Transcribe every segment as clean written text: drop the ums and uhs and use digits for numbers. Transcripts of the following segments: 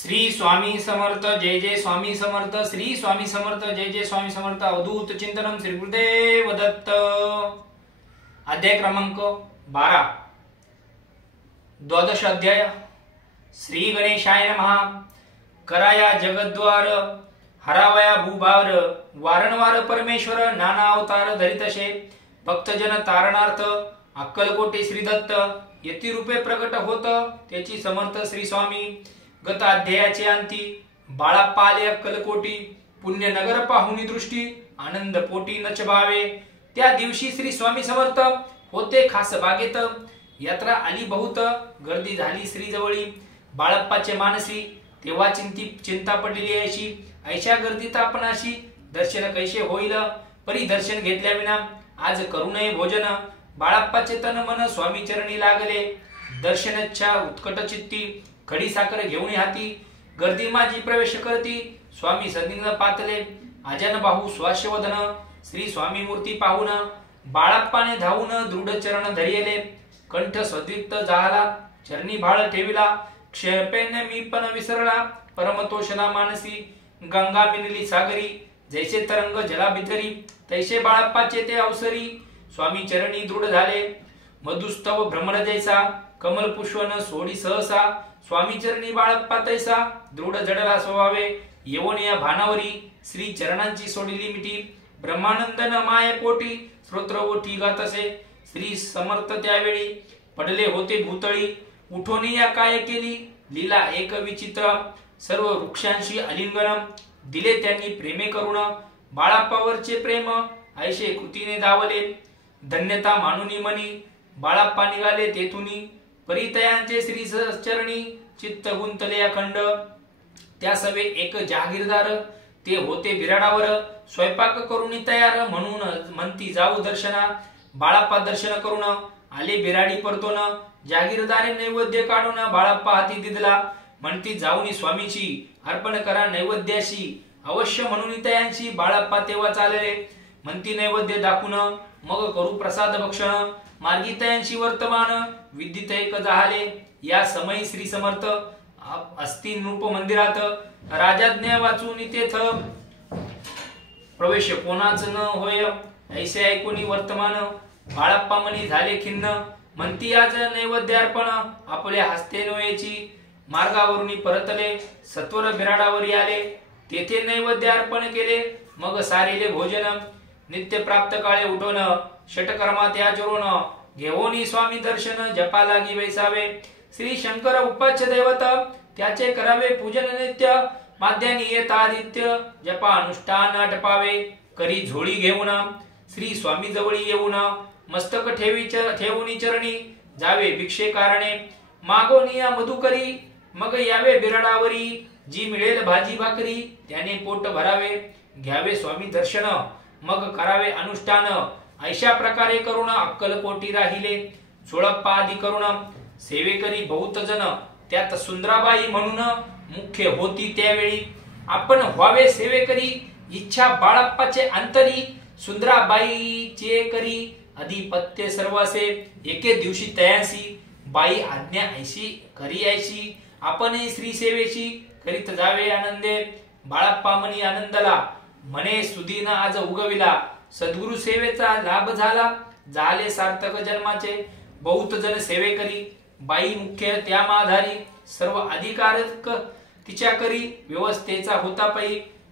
श्री स्वामी समर्थ जय जय स्वामी समर्थ श्री स्वामी समर्थ जय जय स्वामी समर्थ अवधूत चिंतनम श्री गुरुदेव दत्त। अध्याय क्रमांक 12 द्वादश अध्याय। श्री गणेशाय नमः। कराया जगद्वार हरावया भूभार वारंवार परमेश्वर नाना अवतार धरितसे भक्तजन तारणार्थ अक्कलकोटे श्री दत्त यती रूपे प्रकट होत त्याची समर्थ श्री स्वामी। गत अध्यायाचे अंती बाळाप्पा आले अक्कलकोटी पुण्यनगर पाहुणी दृष्टी आनंद पोटी नच भावे। त्या दिवशी श्री स्वामी समर्थ होते खास बागेत यात्रा आली बहुत गर्दी झाली श्री जवळी। बाळाप्पाचे मानसी तेव्हा चिंता पडलेली यायची ऐशा गर्दीत आपणाशी दर्शन कैसे होईल परी दर्शन घेतल्या विना आज करू नये भोजन। बाळाप्पाचे तन मन स्वामी चरणी लागले दर्शनाच्या उत्कट चित्ती खडी साखर घेऊन हाती गर्दी माझी प्रवेश करती स्वामी संदिग्ध पातले अजन बाहू स्वाश्वदन। श्री स्वामी मूर्ती पाहून बाळाप्पाने धावून दृढ चरण धरिले कंठ सद्विक्त झाला चरणी भाळ ठेविला क्षेपेने मी पण विसरला परमतोषना मानसी। गंगा मिनली सागरी जैसे तरंग जला भितरी तैसे बाळाप्पाचे ते अवसरी। स्वामी चरणी दृढ झाले मधुस्तव भ्रमर जैसा कमल पुष्पन सोडी सहसा। स्वामी चरणी बाळाप्पा तैसा दृढ जडला स्वभावे येऊन या भानावरी श्री चरणांची सोडली मिठी ब्रह्मानंद न माय पोटी स्तोत्र ओठी गातसे। श्री समर्थ त्यावेळी पडले होते भूतळी उठून या काय केली लीला एक विचित्र सर्व वृक्षांशी आलिंगन दिले त्यांनी प्रेमे करुण। बाळाप्पावरचे प्रेम ऐशे कृतीने दावले धन्यता मानुनी मनी बाळाप्पा निघाले तेथुनी परितयांचे श्री चरणी चित्त गुंतले अखंड। त्या सवे एक जहागीरदार ते होते बिराडावर स्वयंपाक करून तयार म्हणून म्हणती जाऊ दर्शना। बाळाप्पा दर्शन करून आले बिराडी परतोन जहागीरदारे नैवेद्य काढून बाळाप्पा हाती दिदला म्हणती जाऊनी स्वामीची अर्पण करा नैवेद्याशी अवश्य म्हणून तयांशी। बाळाप्पा तेव्हा चालले म्हणती नैवेद्य दाखवून मग करू प्रसाद भक्षण मार्गी तयांशी वर्तमान विदित एक झाले। या समयी श्री समर्थ अस्ति नृप मंदिरात राजाज्ञा वाचून तेथ प्रवेश कोणाच न होय ऐसे ऐकून वर्तमान। बाळाप्पा मनी झाले खिन्न म्हणती आज नैवेद्य अर्पण आपल्या हस्ते नोयची। मार्गावरून परतले सत्वर बिराडावर आले तेथे नैवेद्य अर्पण केले मग सारेले भोजन। नित्य प्राप्त काळे उठून षटकर्मात आचरून घेऊन स्वामी दर्शन जपा लागी बैसावे। श्री शंकर उपास्य दैवत त्याचे करावे पूजन नित्य माध्यानी येत आदित्य जपा अनुष्ठान आटपावे करी झोळी घेऊन। श्री स्वामी जवळी येऊन मस्तक ठेवून चरणी जावे भिक्षे कारणे मागोनिया मधुकरी मग यावे बिराडावरी जी मिळेल भाजी भाकरी त्याने पोट भरावे घ्यावे स्वामी दर्शन मग करावे अनुष्ठान। अशा प्रकारे करुण अक्कलकोटी राहिले चोळप्पा आदी करुण सेवेकरी बहुत जन त्यात सुंदराबाई म्हणून मुख्य होती त्यावेळी। आपण व्हावे सेवेकरी इच्छा बाळाप्पाचे अंतरी सुंदराबाईचे करी अधिपत्य सर्वासे। एके दिवशी तयांशी बाई आज्ञा ऐशी करी ऐशी आपण श्री सेवेशी करीत जावे आनंदे। बाळाप्पा मनी आनंदला मने सुदीन आज उगविला सद्गुरु सेवेचा लाभ झाला झाले सार्थक जन्माचे। बहुत जन सेवेकरी बाई मुख्य त्या माधारी सर्व अधिकारक तिच्या करी व्यवस्थेचा होता पै।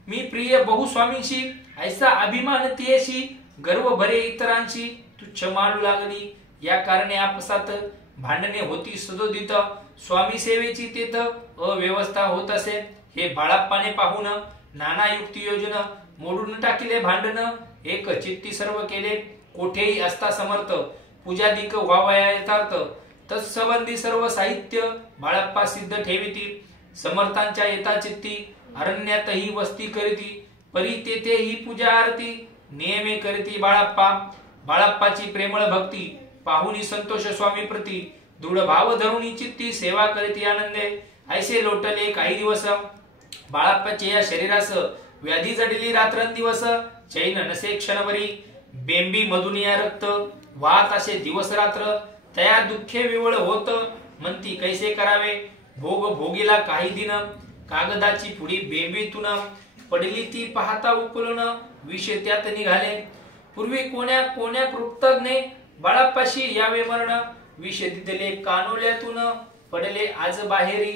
मी प्रिय बहु स्वामींशी ऐसा अभिमान तियेशी गर्व भरे इतरांशी तुच्छ मानू लागली या कारणे आपसात भांडणे होती सदोदित स्वामी सेवेची तेथ अव्यवस्था होत असे। हे बाळाप्पाने पाहून नाना युक्ती योजना मोडून टाकिले भांडण एक चित्ती सर्व केले कोठेही असता समर्थ पूजादिक व्हावया यथार्थ तत्संबंधी सर्व साहित्य बाळाप्पा सिद्ध ठेविती। समर्थांच्या येता चित्ती अरण्यातही वस्ती करीती परी तेथेही पूजा आरती नियमे करीती बाळाप्पा। बाळाप्पाची प्रेमळ भक्ती पाहुनी संतोष स्वामी प्रती दृढ भाव धरुणी चित्ती सेवा करीती आनंदे। ऐसे लोटले काही दिवस बाळाप्पाचे या शरीरास व्याधी जडली रात्रंदिवस चैन नसे क्षणभरी बेंबी मधुनिया रक्त वाहत असे दिवस रात्र तया दुःखे विवळ होत म्हणती कैसे करावे भोग भोगीला काही दिन कागदाची पुडी बेंबीतून पडली ती पाहता उकलून विष त्यात निघाले. पूर्वी कोण्या कोण्या कृतज्ञे बाळाप्पाशी यावे मरण, विष दिले कानोल्यातून पडले आज बाहेरी.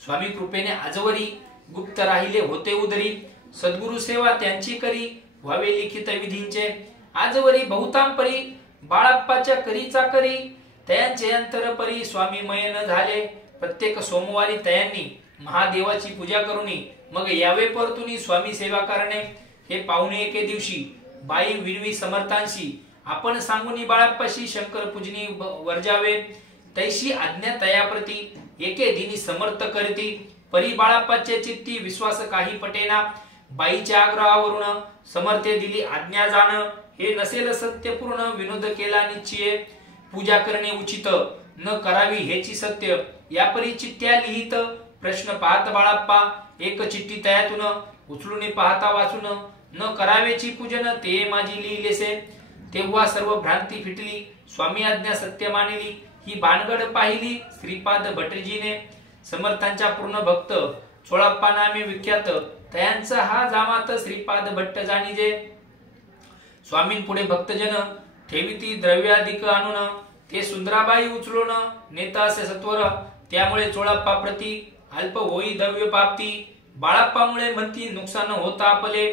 स्वामी कृपेने आजवरी गुप्त राहिले होते उदरी, सद्गुरु सेवा त्यांची करी व्हावे लिखित विधींचे. आजवरी बहुतांपरी बाळाप्पाच्या करीचा करी, त्यांचे अंतर परी स्वामी मयन झाले. प्रत्येक सोमवारी त्यांनी महादेवाची पूजा करूनी मग यावे परतुनी स्वामी सेवा करणे. हे पाहुणे एके दिवशी बाई विनवी समर्थांशी, आपण सांगूनी बाळाप्पाशी शंकर पूजनी वर्जावे. तैशी आज्ञा तयाप्रती एके दिनी समर्थ करती, परी बाळाप्पाचे चित्ती विश्वास काही पटेना. बाईच्या आग्रहावरून समर्थे दिली आज्ञा जाण, हे नसेल सत्यपूर्ण विनोद केला निश्चय. पूजा करणे उचित न करावी हेची सत्य, यापरी चिठ्ठ्या लिहित प्रश्न पाहत बाळाप्पा. एक चिठ्ठी तयातून उचलून पाहता वाचून, न करावेची पूजन ते माझी लिहिलेसे. तेव्हा सर्व भ्रांती फिटली, स्वामी आज्ञा सत्य मानली. ही भानगड पाहिली श्रीपाद भटजीने, समर्थांच्या पूर्ण भक्त चोळाप्पा नामे विख्यात. त्यांचा हा जामात श्रीपाद भट्ट जाणीजे. स्वामींपुढे भक्तजन ठेविती द्रव्याधिक आणून, ते सुंदराबाई उचलून नेता असे सत्वर. त्यामुळे चोळाप्पा प्रती अल्प होई द्रव्य प्राप्ती, बाळाप्पामुळे म्हणती नुकसान होता आपले.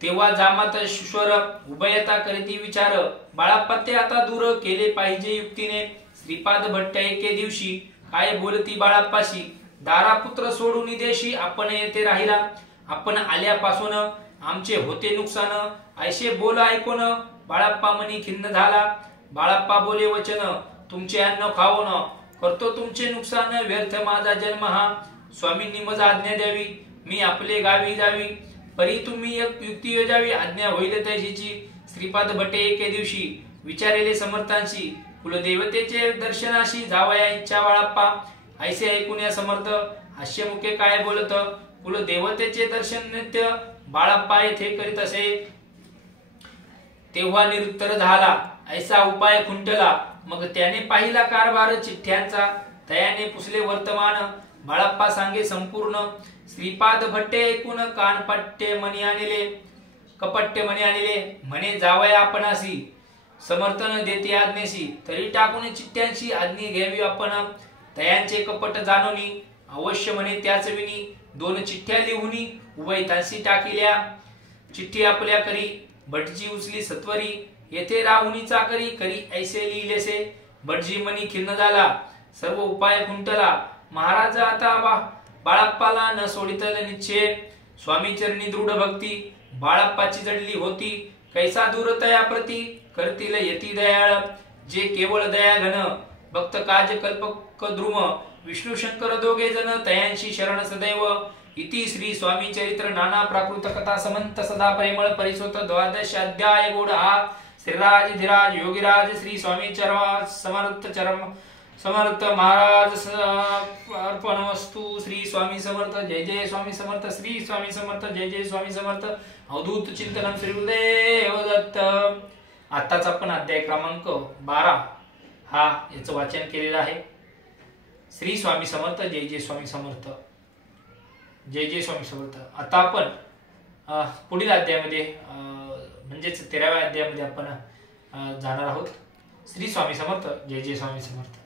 तेव्हा जामात शुश्वर उभयता करीती विचार, बाळाप्पा ते आता दूर केले पाहिजे युक्तीने. श्रीपाद भट्ट एके दिवशी काय बोलती बाळाप्पाशी, दारापुत्र सोडून देशी आपण येथे राहिला. आपण आल्यापासून आमचे होते नुकसान, ऐसे बोल ऐकून बाळाप्पा मनी खिन्न झाला. बाळाप्पा बोले वचन, तुमचे अन्न खाऊन करतो तुमचे नुकसान, व्यर्थ माझा जन्म हा. स्वामींनी मज आज्ञा द्यावी, मी आपले गावी जावी. परी तुम्ही एक युक्ती योजावी, आज्ञा होईल तैशीची. श्रीपाद भट्टे एके दिवशी विचारले समर्थांशी, कुलदेवतेचे दर्शनाशी जावया इच्छा बाळाप्पा. ऐसे ऐकून या समर्थ हास्यमुखे काय बोलत, कुलदेवतेचे दर्शन नित्य बाळाप्पा येथे करीत असे. तेव्हा निरुत्तर झाला ऐसा उपाय खुंटला, मग त्याने पाहिला कारभार चिठ्ठ्यांचा. तयाने पुसले वर्तमान, बाळाप्पा सांगे संपूर्ण. श्रीपाद भट्टे ऐकून कानपट्टे मनी आणले, कपट्टे मनी आणले. म्हणे जावया आपणासी, समर्थन देते आज्ञेशी. तरी टाकून चिठ्ठ्यांशी आज्ञा घ्यावी आपण. तयांचे कपट जाणोनी अवश्य म्हणे त्याच विनी. दोन चिठ्ठ्या लिहूनी उभयतांशी टाकिल्या. चिठ्ठी आपल्या करी भटजी उचली सत्वरी, येथे राहुनी चाकरी करी ऐसे लिहिलेसे. भटजी मनी खिन्न झाला, सर्व उपाय खुंटला. महाराज आता बाळाप्पाला न सोडितल निश्चय. स्वामी चरणी दृढ भक्ती बाळाप्पाची जडली होती. कैसा दूर तया प्रती करतील यती दयाळ. जे केवळ दया घन भक्त काज कल्पक द्रुम. विष्णू शंकर दोघे जन तयांशी शरण सदैव. इति श्री स्वामी चरित्र नाना प्राकृत कथा समंत सदा परिमळ परिसोत द्वादश अध्याय गोड हा. श्रीराज धीराज योगीराज श्री स्वामी चरण समर्थ महाराज अर्पणमस्तु. श्री स्वामी समर्थ. जय जय स्वामी समर्थ. श्री स्वामी समर्थ. जय जय स्वामी समर्थ. अवधूत चिंतनम श्री गुरुदेव दत्त. आताच आपण अध्याय क्रमांक 12 हा याचं वाचन केलेलं आहे. श्री स्वामी समर्थ. जय जय स्वामी समर्थ. जय जय स्वामी समर्थ. आता आपण पुढील अध्यायामध्ये म्हणजेच 13व्या अध्यायामध्ये आपण जाणार आहोत. श्री स्वामी समर्थ. जय जय स्वामी समर्थ.